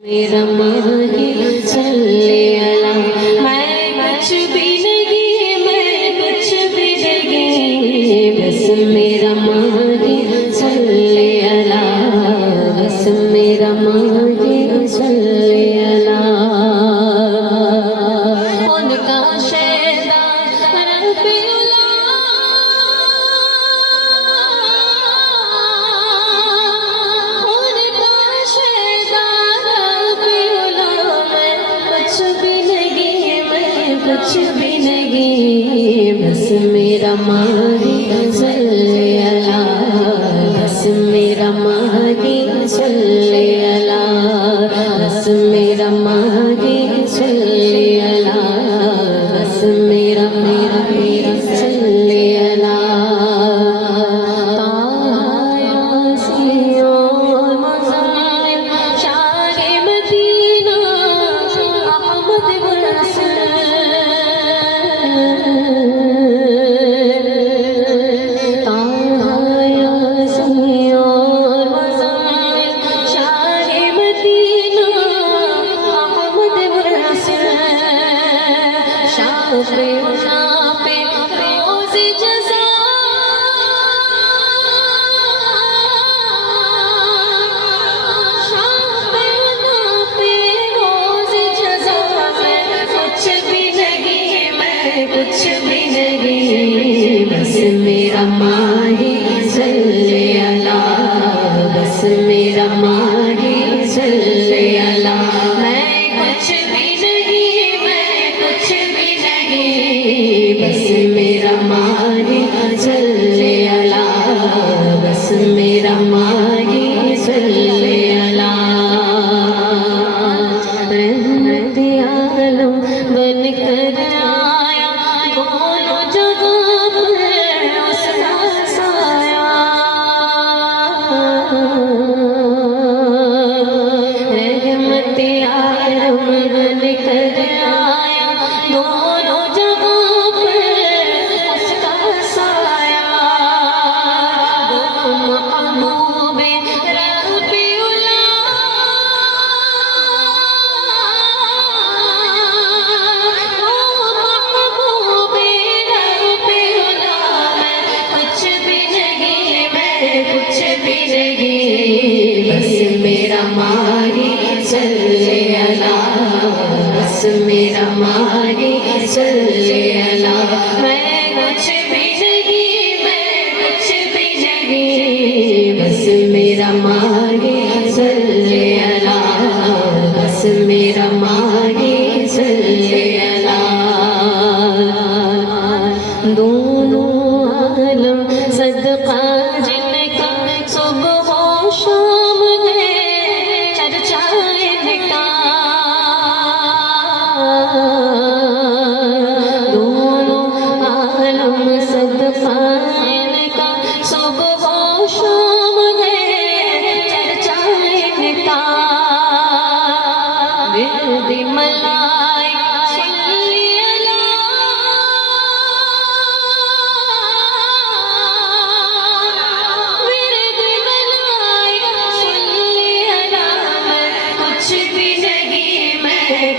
میرا ماہی صلی اللہ میں کچھ بھی نہیں میں کچھ بھی نہیں بس میرا ماہی صلی اللہ بس میرا ماہی صلی اللہ ان کا شیطان رب کچھ بھی نہیں بس میرا ماہی صلی اللہ بس میرا ماہی صلی اللہ بس میرا ماہی صلی اللہ بس میرا صلی اللہ یاسین مزمل شاہ مدینہ احمد برسل کچھ بھی نہیں بس میرا ماہی صلی اللہ بس میرا ماہی صلی اللہ میں کچھ بھی نہیں میں کچھ بھی نہیں بس میرا ماہی صلی اللہ بس میرا ماہی صلی اللہ رحمت عالم بن کر کچھ بھی نہیں بس میرا ماہی صلی اللہ بس میرا ماہی صلی اللہ میں کچھ بھی نہیں میں کچھ بھی نہیں بس میرا ماہی صلی اللہ بس میرا ماہی صلی اللہ دونوں عالم صدقہ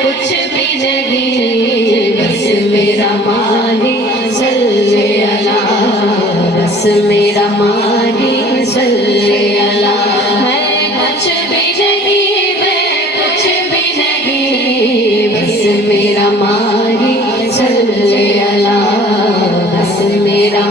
کچھ بھی نہیں بس میرا ماہی صلی اللہ بس میرا ماہی صلی اللہ میں کچھ بھی نہیں میں کچھ بھی نہیں بس میرا ماہی صلی اللہ بس میرا